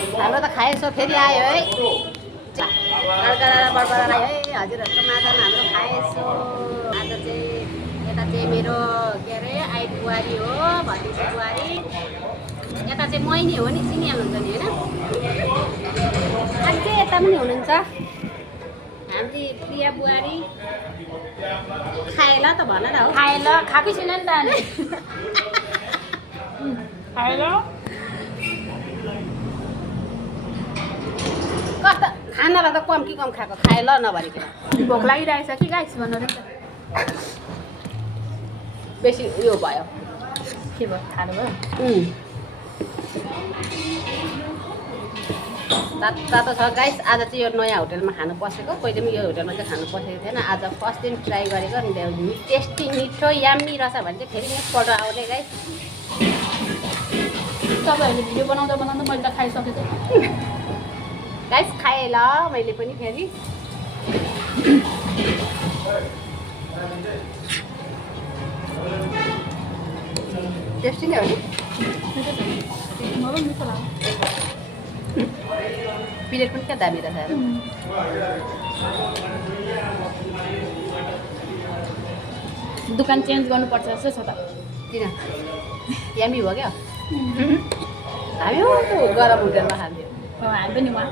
हाम्रो त खाएछो फेरि आयो है गडगडा बडबडालाई है हजुरहरूको माझमा हाम्रो खाएछो आज चाहिँ यता चाहिँ मेरो के अरे आइडी बुहारी हो भतिजी बुहारी यता चाहिँ मैनी हो नि चिनिहाल्नुहुन्छ नि होइन अझै यता पनि हुनुहुन्छ हामी प्रिया बुहारी खाएला त भन न हो खाएला खाएकै छैन नि त अनि खाएला कस्तो खानालाई त कम कि कम खाएको खाएल नभनिकन भोक लागिरहेछ कि गाइस भन्नु नि त बेसी उयो भयो के भयो खानु भयो तातो छ गाइस आज चाहिँ यो नयाँ होटेलमा खानु पसेको पहिले पनि यो होटेलमा चाहिँ खानु पसेको थिएन आज फर्स्ट दिन ट्राई गरेको नि टेस्टी मिठो यामी रहेछ भने चाहिँ फेरि नेक्स्टपल्ट आउने गाइस तपाईँहरूले भिडियो बनाउँदा बनाउँदा मैले त खाइसकेको गाइस खाएँ ल मैले पनि फेरि टेस्टी नै हो नि मलाई मिठो लाग्यो प्लेट पनि क्या दामी रहेछ दोकान चेन्ज गर्नुपर्छ जस्तो छ त किन यामी भयो क्या हामी गरम होटेलमा खान्थ्यौँ हामी पनि उहाँ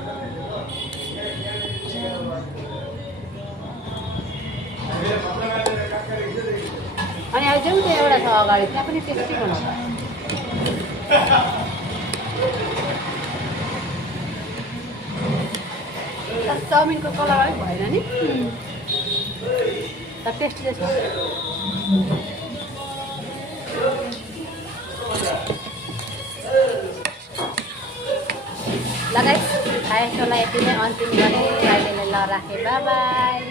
अनि अहिले जुन चाहिँ एउटा छ अगाडि त्यहाँ पनि टेस्टी बनाउँछ चाउमिनको कलर अलिक भएन नि तर टेस्टी चाहिँ छ लगाइ खाएछोलाई यति नै अन्तिम गरेँ अहिलेलाई ल राखेँ बाई